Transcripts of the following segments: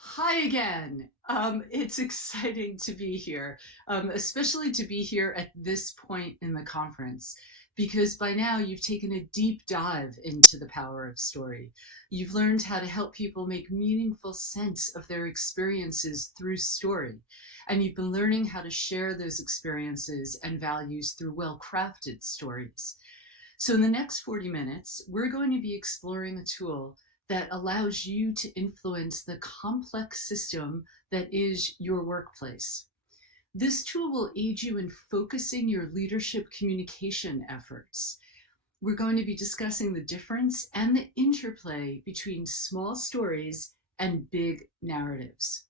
Hi again. It's exciting to be here, especially to be here at this point in the conference, because by now you've taken a deep dive into the power of story. You've learned how to help people make meaningful sense of their experiences through story, and you've been learning how to share those experiences and values through well-crafted stories. So in the next 40 minutes, we're going to be exploring a tool that allows you to influence the complex system that is your workplace. This tool will aid you in focusing your leadership communication efforts. We're going to be discussing the difference and the interplay between small stories and big narratives.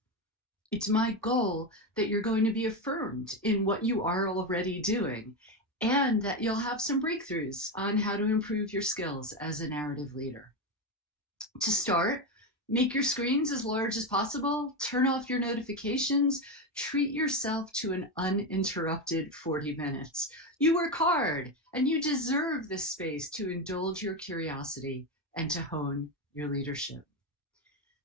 It's my goal that you're going to be affirmed in what you are already doing, and that you'll have some breakthroughs on how to improve your skills as a narrative leader. To start, make your screens as large as possible, turn off your notifications, treat yourself to an uninterrupted 40 minutes. You work hard, and you deserve this space to indulge your curiosity and to hone your leadership.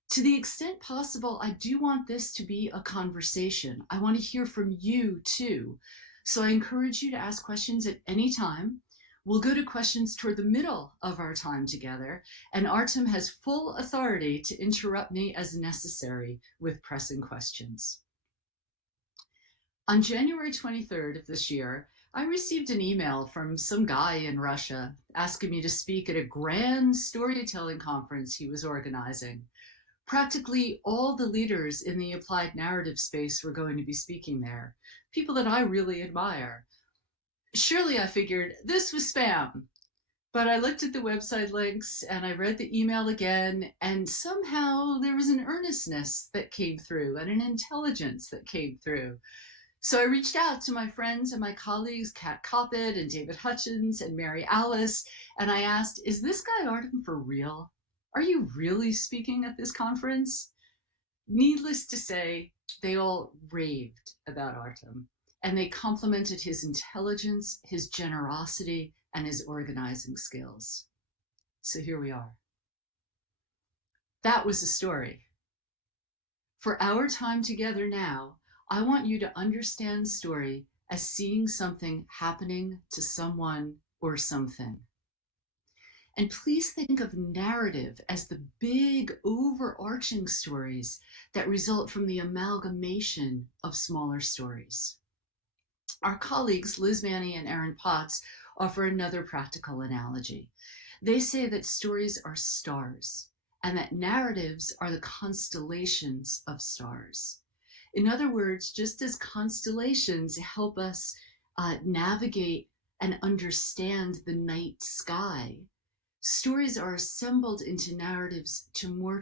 To the extent possible, I do want this to be a conversation. I want to hear from you too. So I encourage you to ask questions at any time. We'll go to questions toward the middle of our time together, and Artem has full authority to interrupt me as necessary with pressing questions. On January 23rd of this year, I received an email from some guy in Russia asking me to speak at a grand storytelling conference he was organizing. Practically all the leaders in the applied narrative space were going to be speaking there, people that I really admire. Surely, I figured, this was spam. But I looked at the website links and I read the email again, and somehow there was an earnestness that came through and an intelligence that came through. So I reached out to my friends and my colleagues, Kat Coppett and David Hutchins and Mary Alice, and I asked, is this guy Artem for real? Are you really speaking at this conference? Needless to say, they all raved about Artem, and they complimented his intelligence, his generosity, and his organizing skills. So here we are. That was the story. For our time together now, I want you to understand story as seeing something happening to someone or something. And please think of narrative as the big overarching stories that result from the amalgamation of smaller stories. Our colleagues, Liz Manny and Aaron Potts, offer another practical analogy. They say that stories are stars and that narratives are the constellations of stars. In other words, just as constellations help us navigate and understand the night sky, stories are assembled into narratives to more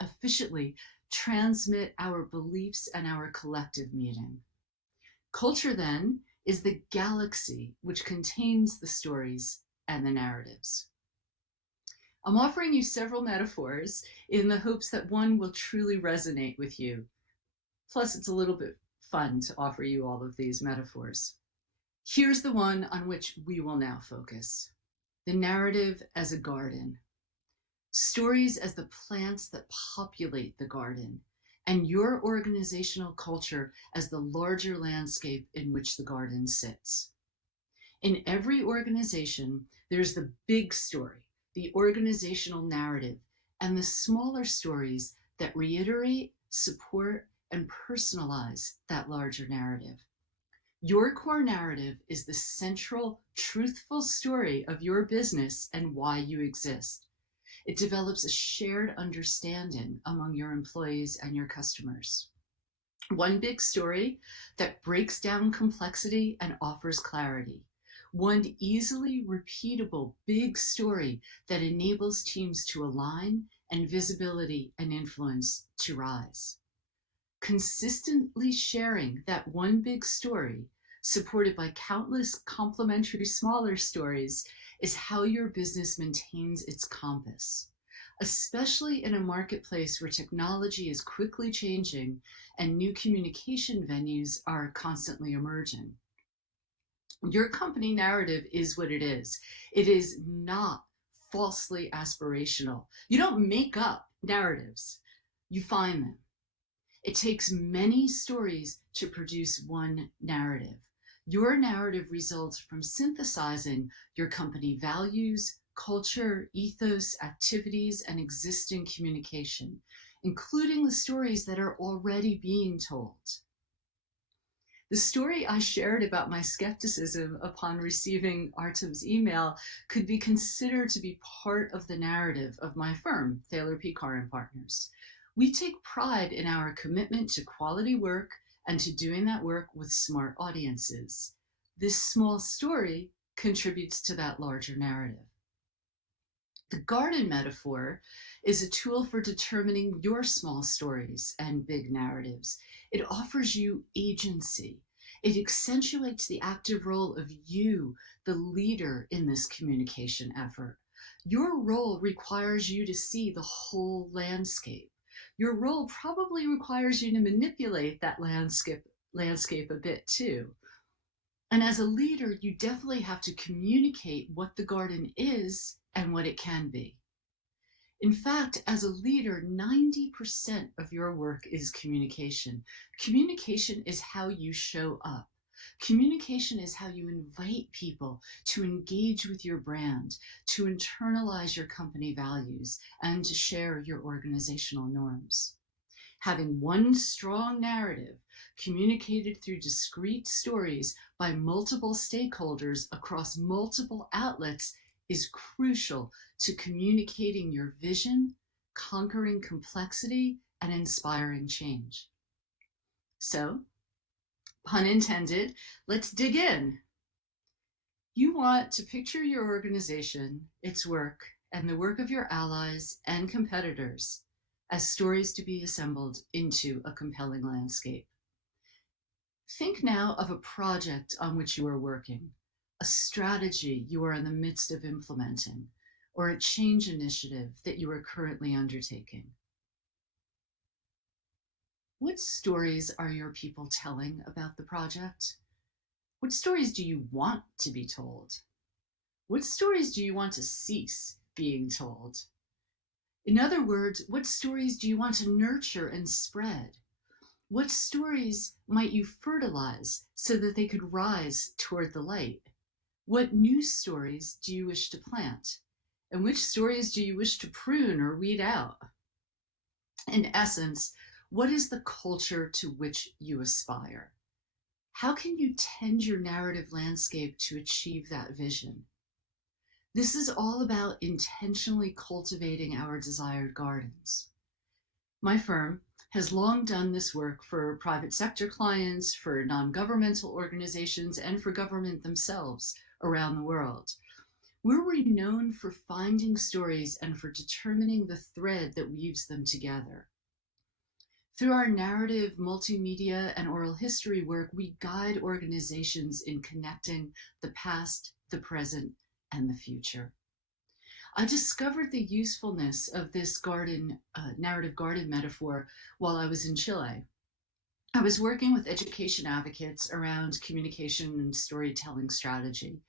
efficiently transmit our beliefs and our collective meaning. Culture, then, is the galaxy which contains the stories and the narratives. I'm offering you several metaphors in the hopes that one will truly resonate with you. Plus, it's a little bit fun to offer you all of these metaphors. Here's the one on which we will now focus. The narrative as a garden. Stories as the plants that populate the garden, and your organizational culture as the larger landscape in which the garden sits. In every organization, there's the big story, the organizational narrative, and the smaller stories that reiterate, support, and personalize that larger narrative. Your core narrative is the central, truthful story of your business and why you exist. It develops a shared understanding among your employees and your customers. One big story that breaks down complexity and offers clarity. One easily repeatable big story that enables teams to align and visibility and influence to rise. Consistently sharing that one big story, supported by countless complementary smaller stories, is how your business maintains its compass. especially in a marketplace where technology is quickly changing and new communication venues are constantly emerging. Your company narrative is what it is. It is not falsely aspirational. You don't make up narratives, you find them. It takes many stories to produce one narrative. Your narrative results from synthesizing your company values, culture, ethos, activities, and existing communication, including the stories that are already being told. The story I shared about my skepticism upon receiving Artem's email could be considered to be part of the narrative of my firm, Thaler Pekar Partners. We take pride in our commitment to quality work and to doing that work with smart audiences. This small story contributes to that larger narrative. The garden metaphor is a tool for determining your small stories and big narratives. It offers you agency. It accentuates the active role of you, the leader in this communication effort. Your role requires you to see the whole landscape. Your role probably requires you to manipulate that landscape a bit too. And as a leader, you definitely have to communicate what the garden is and what it can be. In fact, as a leader, 90% of your work is communication. Communication is how you show up. Communication is how you invite people to engage with your brand, to internalize your company values, and to share your organizational norms. Having one strong narrative communicated through discrete stories by multiple stakeholders across multiple outlets is crucial to communicating your vision, conquering complexity, and inspiring change. So, pun intended, let's dig in. You want to picture your organization, its work, and the work of your allies and competitors as stories to be assembled into a compelling landscape. Think now of a project on which you are working, a strategy you are in the midst of implementing, or a change initiative that you are currently undertaking. What stories are your people telling about the project? What stories do you want to be told? What stories do you want to cease being told? In other words, what stories do you want to nurture and spread? What stories might you fertilize so that they could rise toward the light? What new stories do you wish to plant? And which stories do you wish to prune or weed out? In essence, what is the culture to which you aspire? How can you tend your narrative landscape to achieve that vision? This is all about intentionally cultivating our desired gardens. My firm has long done this work for private sector clients, for non-governmental organizations, and for government themselves around the world. We're renowned for finding stories and for determining the thread that weaves them together. Through our narrative, multimedia, and oral history work, we guide organizations in connecting the past, the present, and the future. I discovered the usefulness of this narrative garden metaphor while I was in Chile. I was working with education advocates around communication and storytelling strategy.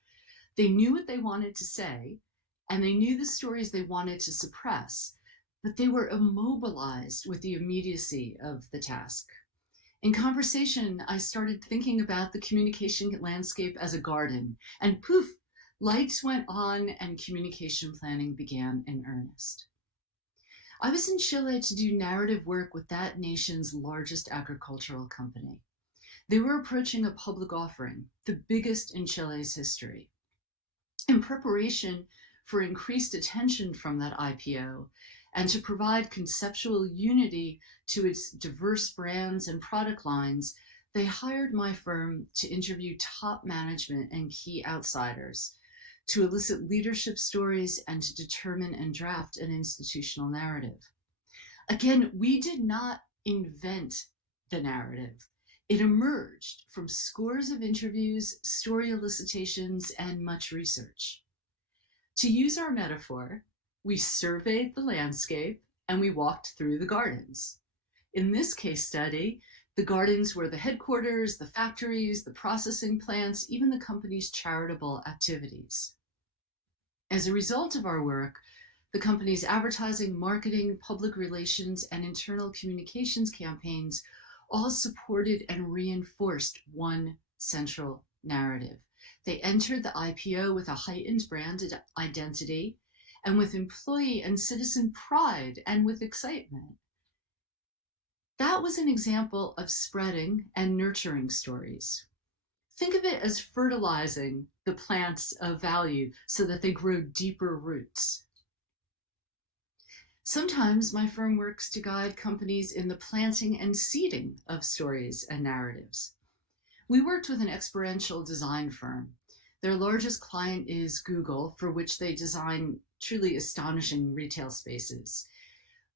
They knew what they wanted to say, and they knew the stories they wanted to suppress, but they were immobilized with the immediacy of the task. In conversation, I started thinking about the communication landscape as a garden, and poof, lights went on and communication planning began in earnest. I was in Chile to do narrative work with that nation's largest agricultural company. They were approaching a public offering, the biggest in Chile's history. In preparation for increased attention from that IPO and to provide conceptual unity to its diverse brands and product lines, they hired my firm to interview top management and key outsiders, to elicit leadership stories, and to determine and draft an institutional narrative. Again, we did not invent the narrative. It emerged from scores of interviews, story elicitations, and much research. To use our metaphor, We surveyed the landscape and we walked through the gardens. In this case study, the gardens were the headquarters, the factories, the processing plants, even the company's charitable activities. As a result of our work, the company's advertising, marketing, public relations, and internal communications campaigns all supported and reinforced one central narrative. They entered the IPO with a heightened brand identity and with employee and citizen pride and with excitement. That was an example of spreading and nurturing stories. Think of it as fertilizing the plants of value so that they grow deeper roots. Sometimes my firm works to guide companies in the planting and seeding of stories and narratives. We worked with an experiential design firm. Their largest client is Google, for which they design truly astonishing retail spaces.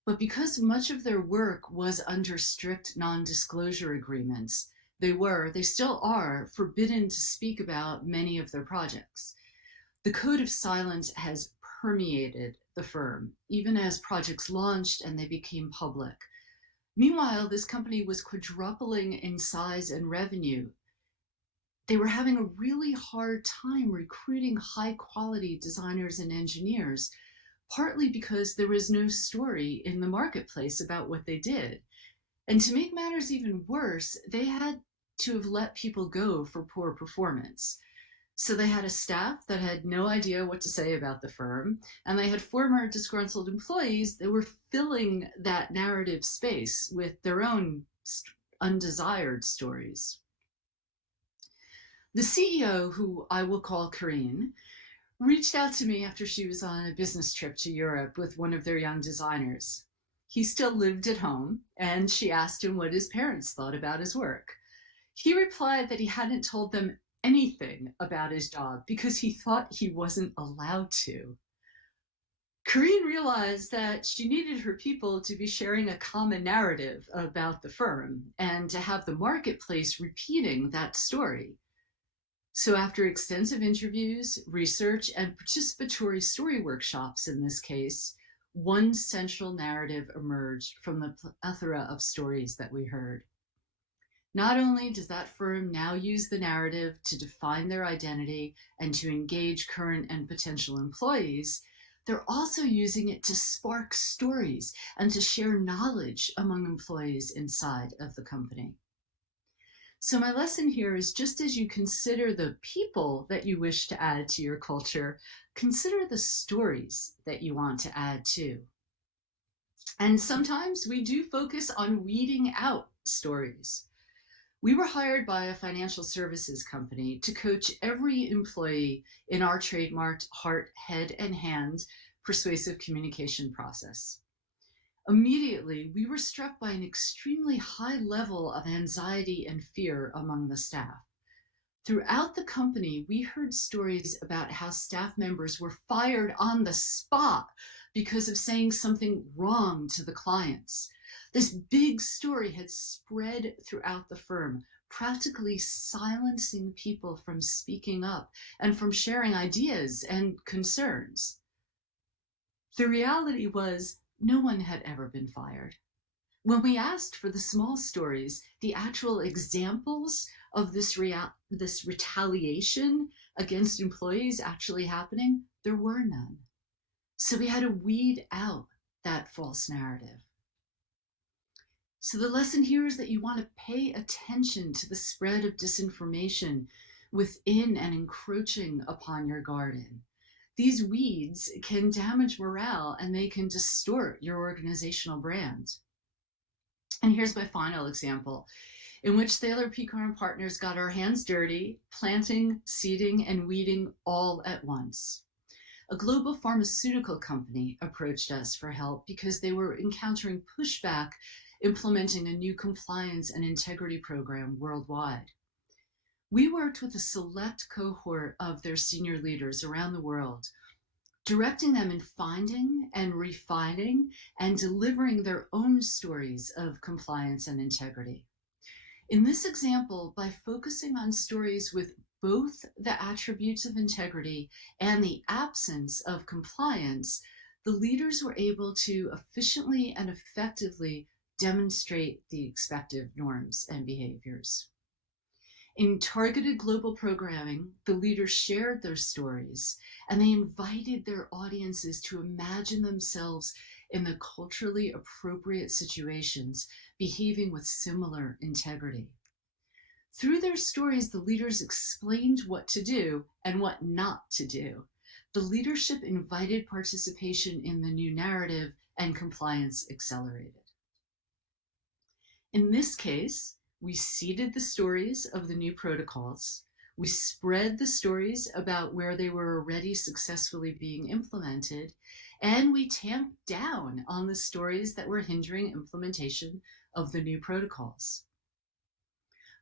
But because much of their work was under strict non-disclosure agreements, they still are forbidden to speak about many of their projects. The code of silence has permeated the firm, even as projects launched and they became public. Meanwhile, this company was quadrupling in size and revenue. They were having a really hard time recruiting high-quality designers and engineers, partly because there was no story in the marketplace about what they did. And to make matters even worse, they had to have let people go for poor performance. So they had a staff that had no idea what to say about the firm, and they had former disgruntled employees that were filling that narrative space with their own undesired stories. The CEO, who I will call Karine, reached out to me after she was on a business trip to Europe with one of their young designers. He still lived at home, and she asked him what his parents thought about his work. He replied that he hadn't told them anything about his job because he thought he wasn't allowed to. Karine realized that she needed her people to be sharing a common narrative about the firm and to have the marketplace repeating that story. So after extensive interviews, research, and participatory story workshops in this case, one central narrative emerged from the plethora of stories that we heard. Not only does that firm now use the narrative to define their identity and to engage current and potential employees, they're also using it to spark stories and to share knowledge among employees inside of the company. So my lesson here is, just as you consider the people that you wish to add to your culture, consider the stories that you want to add too. And sometimes we do focus on weeding out stories. We were hired by a financial services company to coach every employee in our trademarked heart, head, and hand persuasive communication process. Immediately, we were struck by an extremely high level of anxiety and fear among the staff. Throughout the company, we heard stories about how staff members were fired on the spot because of saying something wrong to the clients. This big story had spread throughout the firm, practically silencing people from speaking up and from sharing ideas and concerns. The reality was, no one had ever been fired. When we asked for the small stories, the actual examples of this retaliation against employees actually happening, there were none. So we had to weed out that false narrative. So the lesson here is that you want to pay attention to the spread of disinformation within and encroaching upon your garden. These weeds can damage morale and they can distort your organizational brand. And here's my final example, in which Thaler Pekar Partners got our hands dirty, planting, seeding, and weeding all at once. A global pharmaceutical company approached us for help because they were encountering pushback implementing a new compliance and integrity program worldwide. We worked with a select cohort of their senior leaders around the world, directing them in finding and refining and delivering their own stories of compliance and integrity. In this example, by focusing on stories with both the attributes of integrity and the absence of compliance, the leaders were able to efficiently and effectively demonstrate the expected norms and behaviors. In targeted global programming, the leaders shared their stories and they invited their audiences to imagine themselves in the culturally appropriate situations, behaving with similar integrity. Through their stories, the leaders explained what to do and what not to do. The leadership invited participation in the new narrative and compliance accelerated. In this case, we seeded the stories of the new protocols. We spread the stories about where they were already successfully being implemented, and we tamped down on the stories that were hindering implementation of the new protocols.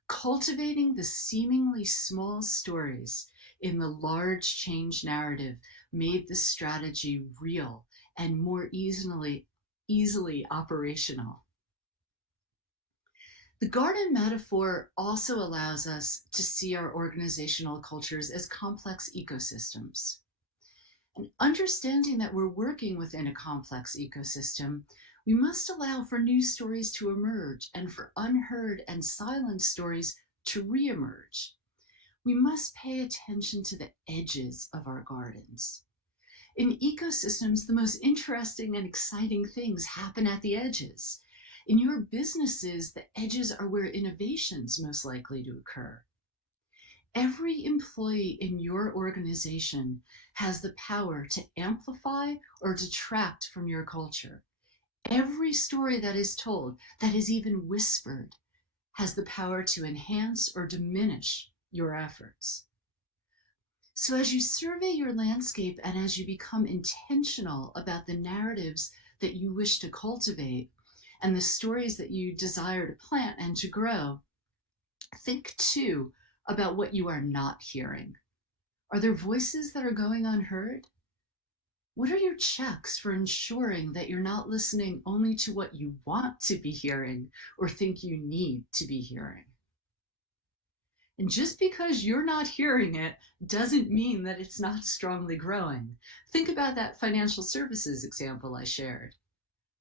Cultivating the seemingly small stories in the large change narrative made the strategy real and more easily operational. The garden metaphor also allows us to see our organizational cultures as complex ecosystems. And understanding that we're working within a complex ecosystem, we must allow for new stories to emerge and for unheard and silent stories to reemerge. We must pay attention to the edges of our gardens. In ecosystems, the most interesting and exciting things happen at the edges. In your businesses, the edges are where innovation's most likely to occur. Every employee in your organization has the power to amplify or detract from your culture. Every story that is told, that is even whispered, has the power to enhance or diminish your efforts. So as you survey your landscape and as you become intentional about the narratives that you wish to cultivate and the stories that you desire to plant and to grow, think too about what you are not hearing. Are there voices that are going unheard? What are your checks for ensuring that you're not listening only to what you want to be hearing or think you need to be hearing? And just because you're not hearing it doesn't mean that it's not strongly growing. Think about that financial services example I shared.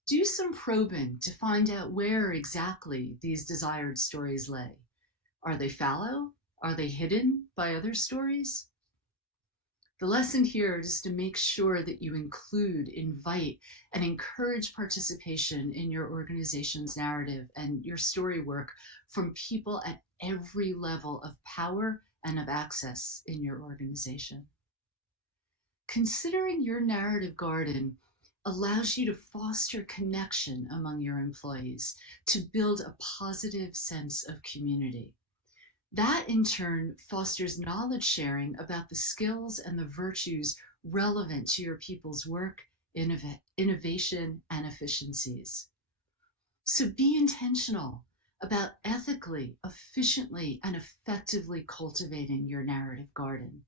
Do some probing to find out where exactly these desired stories lay. Are they fallow? Are they hidden by other stories? The lesson here is to make sure that you include, invite, and encourage participation in your organization's narrative and your story work from people at every level of power and of access in your organization. Considering your narrative garden allows you to foster connection among your employees, to build a positive sense of community. That in turn fosters knowledge sharing about the skills and the virtues relevant to your people's work, innovation, and efficiencies. So be intentional about ethically, efficiently, and effectively cultivating your narrative garden.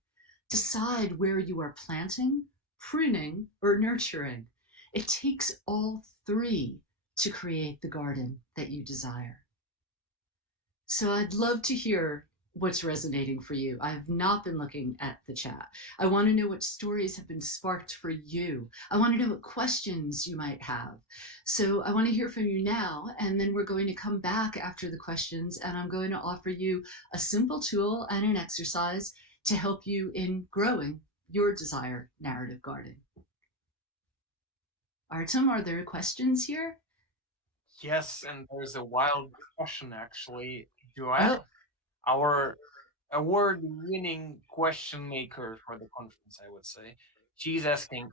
Decide where you are planting, pruning, or nurturing. It takes all three to create the garden that you desire. So I'd love to hear what's resonating for you. I've not been looking at the chat. I want to know what stories have been sparked for you. I want to know what questions you might have. So I want to hear from you now, and then we're going to come back after the questions, and I'm going to offer you a simple tool and an exercise to help you in growing your desired narrative garden. Artem, are there questions here? Yes, and there's a wild discussion actually. Joanne, Oh, our award-winning question maker for the conference, I would say. She's asking,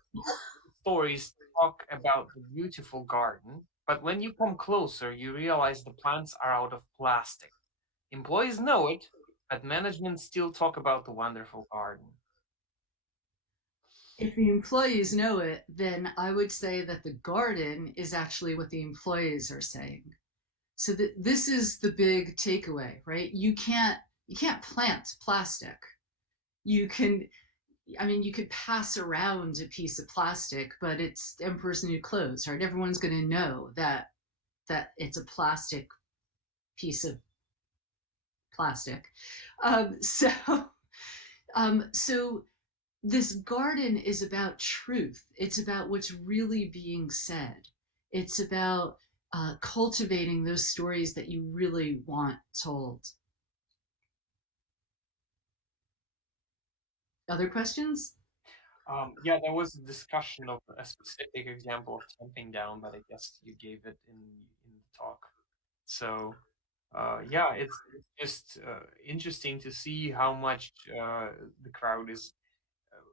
stories talk about the beautiful garden, but when you come closer, you realize the plants are out of plastic. Employees know it, but management still talk about the wonderful garden. if the employees know it, then I would say that the garden is actually what the employees are saying. So this is the big takeaway, right? You can't plant plastic. You can, I mean, you could pass around a piece of plastic, but it's emperor's new clothes, right? Everyone's going to know that it's a plastic piece of plastic. So so this garden is about truth. It's about what's really being said. It's about cultivating those stories that you really want told. Other questions? Yeah, there was a discussion of a specific example of tamping down, but I guess you gave it in the talk. So yeah, it's just interesting to see how much the crowd is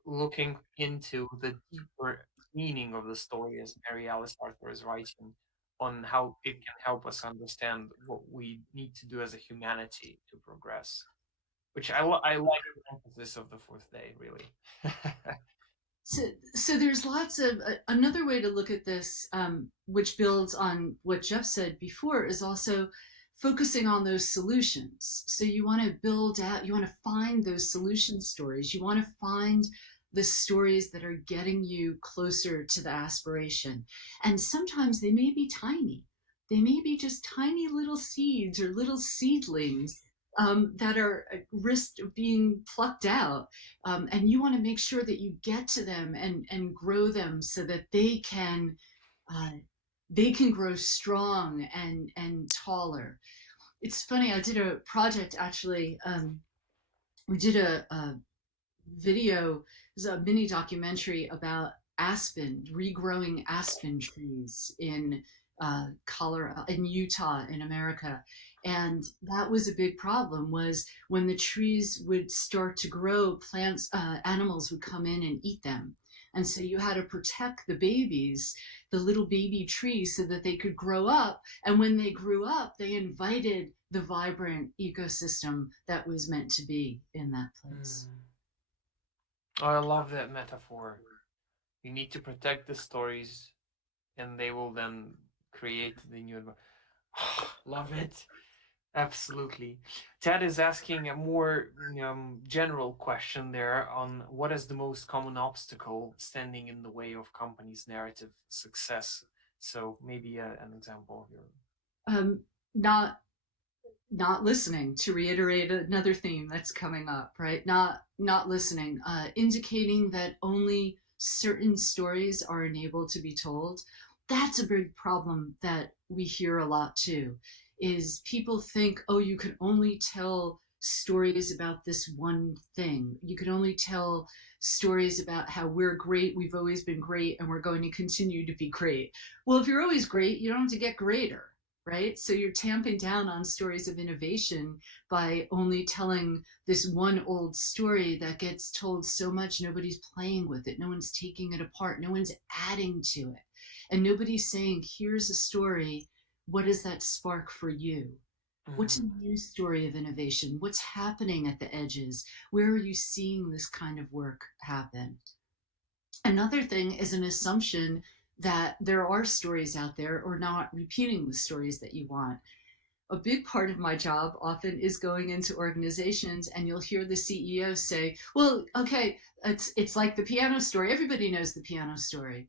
looking into the deeper meaning of the story, as Mary Alice Arthur is writing, on how it can help us understand what we need to do as a humanity to progress. Which I like the emphasis of the fourth day, really. So there's lots of another way to look at this, which builds on what Jeff said before, is also focusing on those solutions. So you want to build out, you want to find those solution stories. You want to find the stories that are getting you closer to the aspiration. And sometimes they may be tiny. They may be just tiny little seeds or little seedlings that are risked of being plucked out, and you want to make sure that you get to them and grow them so that uh, they can grow strong and taller. It's funny. I did a project actually. We did a video, it was a mini documentary about aspen, regrowing aspen trees in Colorado, in Utah, in America. And that was a big problem, was when the trees would start to grow, plants, animals would come in and eat them. And so you had to protect the babies, the little baby trees, so that they could grow up. And when they grew up, they invited the vibrant ecosystem that was meant to be in that place. Mm. Oh, I love that metaphor. You need to protect the stories, and they will then create the new. Love it. Absolutely. Ted is asking a more general question there on what is the most common obstacle standing in the way of companies' narrative success. So maybe an example of your. um, not not listening, to reiterate another theme that's coming up, right? Not listening, indicating that only certain stories are enabled to be told. That's a big problem that we hear a lot too, is people think, oh, you can only tell stories about this one thing. You can only tell stories about how we're great, we've always been great, and we're going to continue to be great. Well, if you're always great, you don't have to get greater, right? So you're tamping down on stories of innovation by only telling this one old story that gets told so much, nobody's playing with it, no one's taking it apart, no one's adding to it, and nobody's saying, here's a story, what does that spark for you? What's a Mm. new story of innovation? What's happening at the edges? Where are you seeing this kind of work happen? Another thing is an assumption that there are stories out there, or not repeating the stories that you want. A big part of my job often is going into organizations, and you'll hear the CEO say, well, okay, it's like the piano story. Everybody knows the piano story.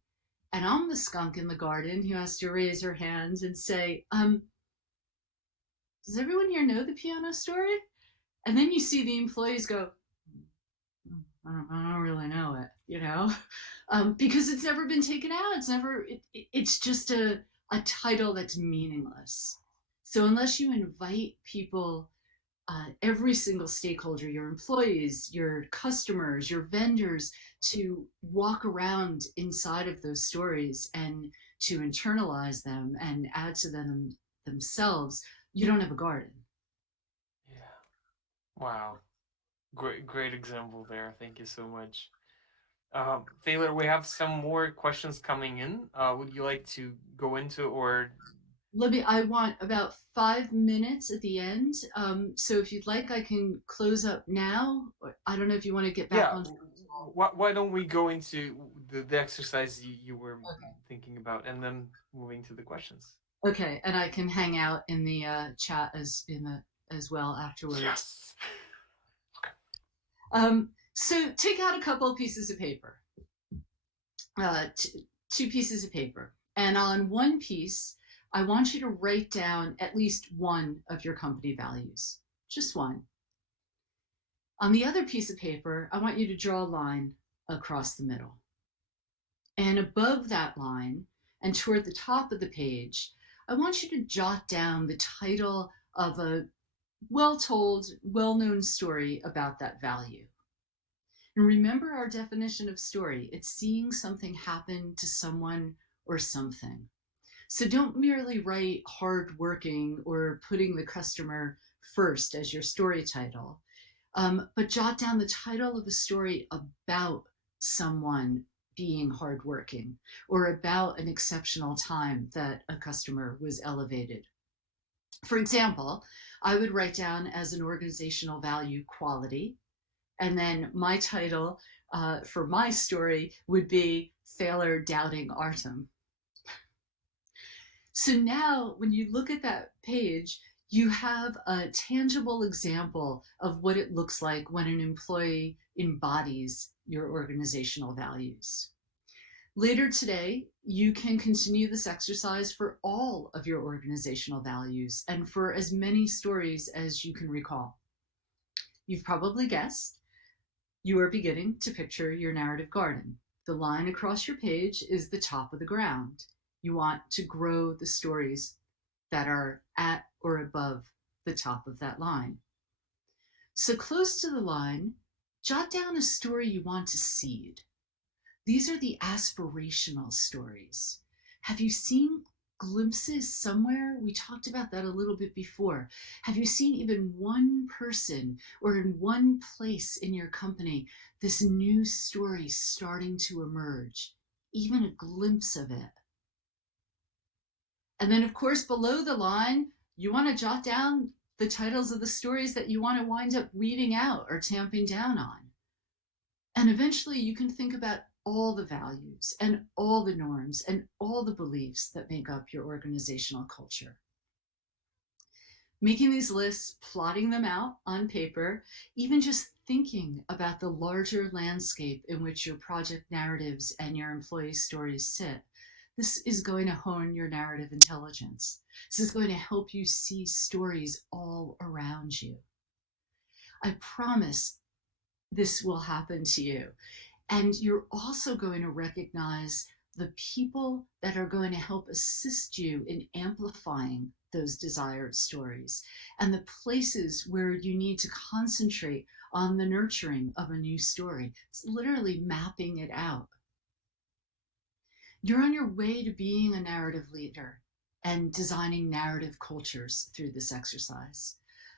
And I'm the skunk in the garden who has to raise her hands and say, does everyone here know the piano story? And then you see the employees go, I don't really know it, because it's never been taken out. It's just a title that's meaningless. So unless you invite people, every single stakeholder, your employees, your customers, your vendors, to walk around inside of those stories and to internalize them and add to them themselves, you don't have a garden. Yeah. Wow. Great example there. Thank you so much. Thaler, we have some more questions coming in. Would you like to go into or Libby, I want about 5 minutes at the end. So if you'd like, I can close up now. I don't know if you want to get back yeah, on. why don't we go into the exercise you were Okay. thinking about and then moving to the questions? Okay, and I can hang out in the chat as well afterwards. Yes. So take out a couple of pieces of paper, two pieces of paper, and on one piece, I want you to write down at least one of your company values, just one. On the other piece of paper, I want you to draw a line. across the middle. And above that line and toward the top of the page, I want you to jot down the title of a well told, well known story about that value. And remember our definition of story, it's seeing something happen to someone or something. So don't merely write hardworking or putting the customer first as your story title, but jot down the title of a story about someone being hardworking or about an exceptional time that a customer was elevated. For example, I would write down as an organizational value quality, and then my title for my story would be Thaler Doubting Artem. So now, when you look at that page, you have a tangible example of what it looks like when an employee embodies your organizational values. Later today, you can continue this exercise for all of your organizational values and for as many stories as you can recall. You've probably guessed you are beginning to picture your narrative garden. The line across your page is the top of the ground. You want to grow the stories that are at or above the top of that line. So close to the line, jot down a story you want to seed. These are the aspirational stories. Have you seen glimpses somewhere? We talked about that a little bit before. Have you seen even one person or in one place in your company this new story starting to emerge? Even a glimpse of it. And then, of course, below the line, you want to jot down the titles of the stories that you want to wind up weeding out or tamping down on. And eventually, you can think about all the values and all the norms and all the beliefs that make up your organizational culture. Making these lists, plotting them out on paper, even just thinking about the larger landscape in which your project narratives and your employee stories sit, this is going to hone your narrative intelligence. This is going to help you see stories all around you. I promise this will happen to you. And you're also going to recognize the people that are going to help assist you in amplifying those desired stories and the places where you need to concentrate on the nurturing of a new story. It's literally mapping it out. You're on your way to being a narrative leader and designing narrative cultures through this exercise.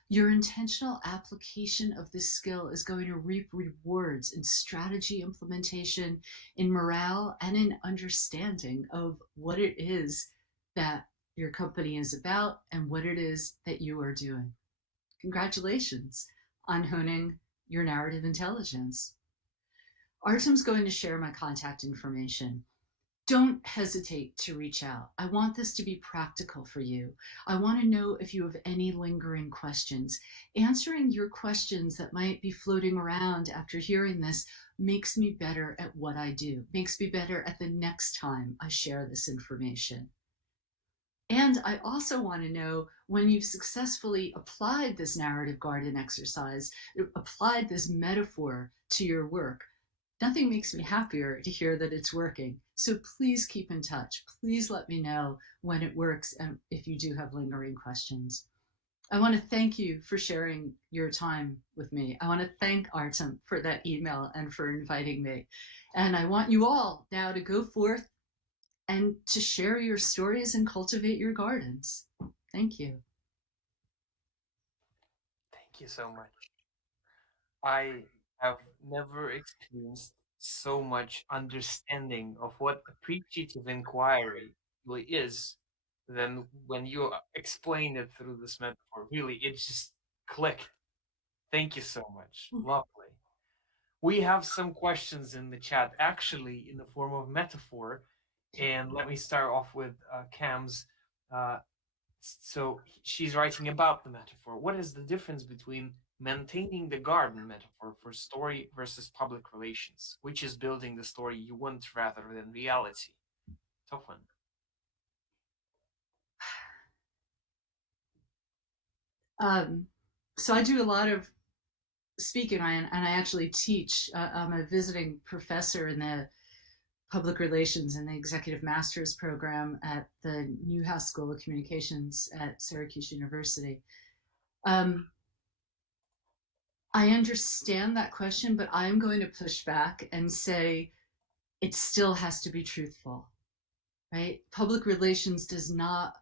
Your intentional application of this skill is going to reap rewards in strategy implementation, in morale, and in understanding of what it is that your company is about and what it is that you are doing. Congratulations on honing your narrative intelligence. Artem's going to share my contact information. Don't hesitate to reach out. I want this to be practical for you. I want to know if you have any lingering questions. Answering your questions that might be floating around after hearing this makes me better at what I do, makes me better at the next time I share this information. And I also want to know when you've successfully applied this narrative garden exercise, applied this metaphor to your work. Nothing makes me happier to hear that it's working. So please keep in touch. Please let me know when it works and if you do have lingering questions. I want to thank you for sharing your time with me. I want to thank Artem for that email and for inviting me. And I want you all now to go forth and to share your stories and cultivate your gardens. Thank you. Thank you so much. I have never experienced so much understanding of what appreciative inquiry really is than when you explained it through this metaphor. Really, it just clicked. Thank you so much. Lovely. We have some questions in the chat, actually, in the form of metaphor. And let me start off with Cam's. Uh, so she's writing about the metaphor. What is the difference between maintaining the garden metaphor for story versus public relations? Which is building the story you want rather than reality? Tough one. Um, so I do a lot of speak, and I actually teach. I'm a visiting professor in the public relations and the executive master's program at the Newhouse School of Communications at Syracuse University. Um, I understand that question, but I'm going to push back and say it still has to be truthful, right? Public relations does not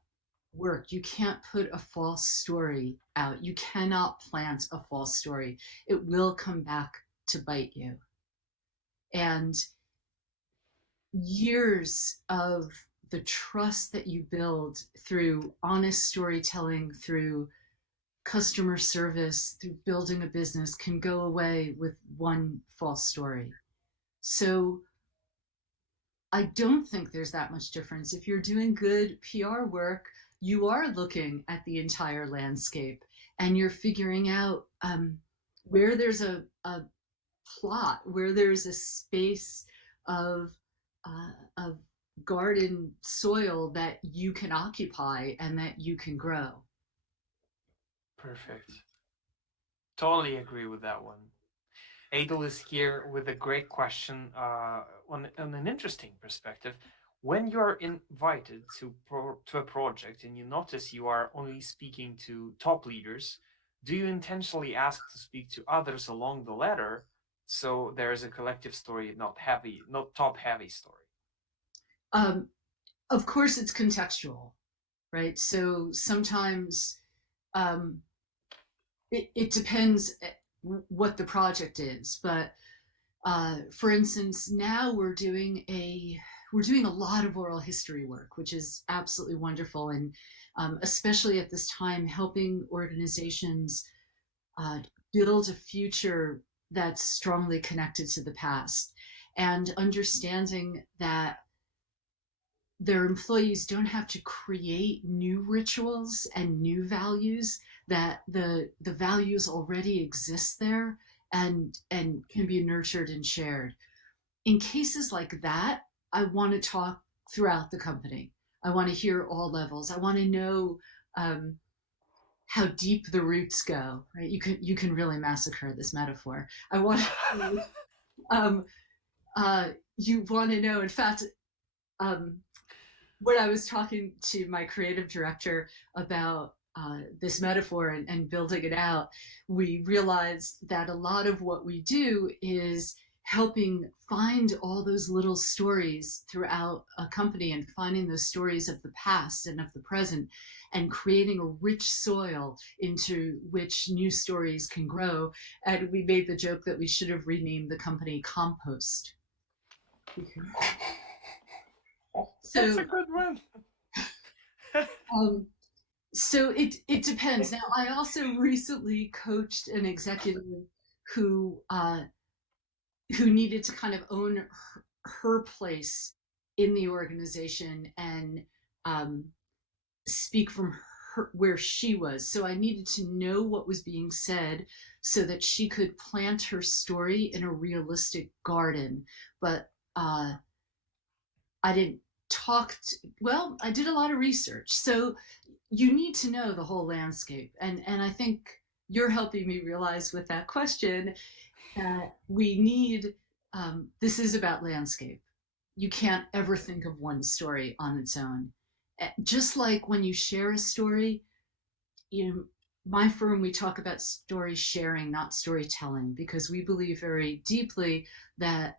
work. You can't put a false story out. You cannot plant a false story. It will come back to bite you. And years of the trust that you build through honest storytelling, through customer service, through building a business can go away with one false story. So I don't think there's that much difference. If you're doing good PR work, you are looking at the entire landscape and you're figuring out where there's a plot, where there's a space of garden soil that you can occupy and that you can grow. Perfect. Totally agree with that one. Adel is here with a great question on an interesting perspective. When you're invited to a project and you notice you are only speaking to top leaders, do you intentionally ask to speak to others along the ladder so there is a collective story, not top heavy story? Um, of course, it's contextual, right? So sometimes um, it depends what the project is, but for instance, now we're doing a lot of oral history work, which is absolutely wonderful, and especially at this time, helping organizations uh, build a future that's strongly connected to the past, and understanding that their employees don't have to create new rituals and new values, that the values already exist there and can be nurtured and shared. In cases like that, I want to talk throughout the company. I want to hear all levels. I want to know um, how deep the roots go. Right? You can really massacre this metaphor. I want to, um, you want to know. In fact, um, when I was talking to my creative director about this metaphor and building it out, we realized that a lot of what we do is helping find all those little stories throughout a company and finding those stories of the past and of the present and creating a rich soil into which new stories can grow. And we made the joke that we should have renamed the company Compost. That's a So good one. um, so it depends. Now, I also recently coached an executive who uh, who needed to kind of own her place in the organization and um, speak from her where she was. So I needed to know what was being said so that she could plant her story in a realistic garden. But I didn't well, I did a lot of research. So you need to know the whole landscape. And I think you're helping me realize with that question that we need this is about landscape. You can't ever think of one story on its own. Just like when you share a story, you know, my firm, we talk about story sharing, not storytelling, because we believe very deeply that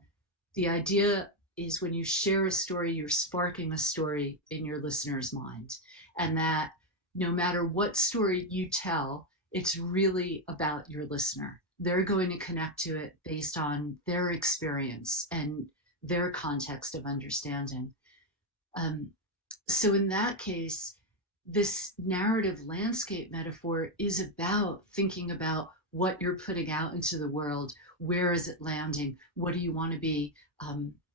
the idea is when you share a story, you're sparking a story in your listener's mind. And that no matter what story you tell, it's really about your listener. They're going to connect to it based on their experience and their context of understanding. Um, so, in that case, this narrative landscape metaphor is about thinking about what you're putting out into the world. Where is it landing? What do you want to be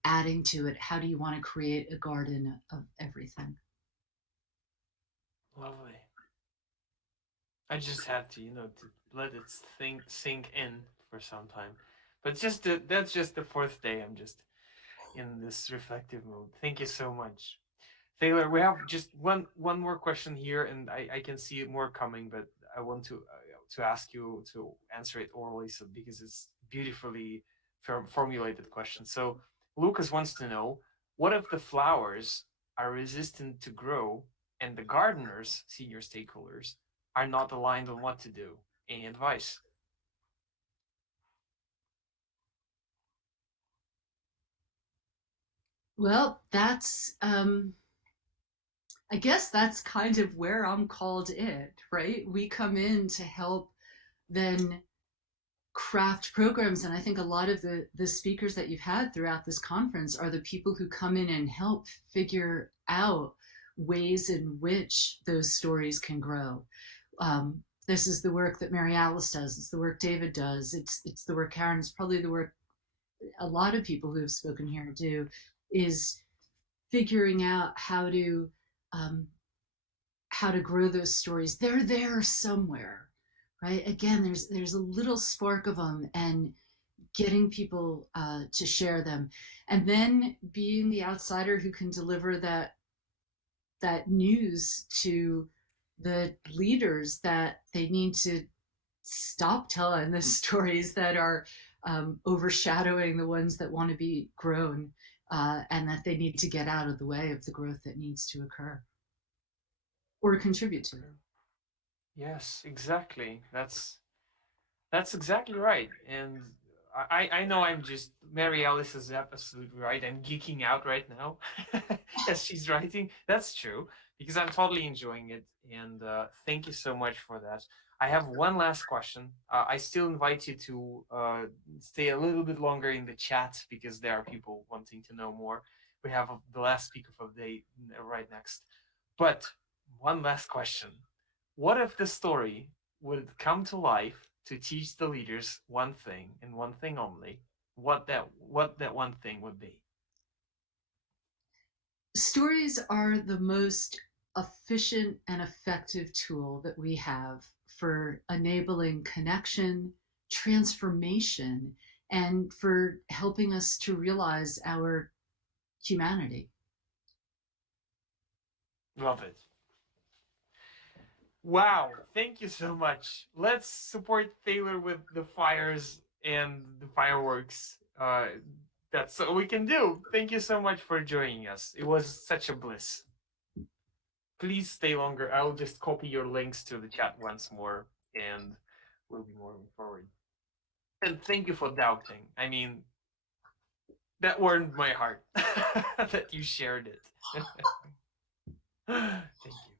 adding to it? How do you want to create a garden of everything? Lovely. I just had to, to let it sink in for some time. But that's just the fourth day. I'm just in this reflective mode. Thank you so much, Thaler. We have just one more question here, and I can see more coming, but I want to to ask you to answer it orally, so because it's beautifully formulated question. So Lucas wants to know, what if the flowers are resistant to grow and the gardeners, senior stakeholders, are not aligned on what to do? Any advice? Well, I guess that's kind of where I'm called in, right? We come in to help then craft programs. And I think a lot of the speakers that you've had throughout this conference are the people who come in and help figure out ways in which those stories can grow. This is the work that Mary Alice does. It's the work David does. It's the work Karen. It's probably the work a lot of people who have spoken here do. Is figuring out um, how to grow those stories. They're there somewhere, right? Again, there's a little spark of them, and getting people to share them, and then being the outsider who can deliver that news to the leaders that they need to stop telling the stories that are overshadowing the ones that want to be grown, and that they need to get out of the way of the growth that needs to occur or contribute to it. Yes, exactly. That's exactly right. And I know I'm just Mary Alice is absolutely right. I'm geeking out right now as she's writing. That's true because I'm totally enjoying it. And thank you so much for that. I have one last question. I still invite you to stay a little bit longer in the chat because there are people wanting to know more. We have the last speaker for the day right next. But one last question. What if the story would come to life to teach the leaders one thing and one thing only? What that one thing would be? Stories are the most efficient and effective tool that we have for enabling connection, transformation, and for helping us to realize our humanity. Love it. Wow, thank you so much. Let's support Thaler with the fires and the fireworks. That's what we can do. Thank you so much for joining us. It was such a bliss. Please stay longer. I'll just copy your links to the chat once more and we'll be moving forward. And thank you for doubting. I mean, that warmed my heart that you shared it. Thank you.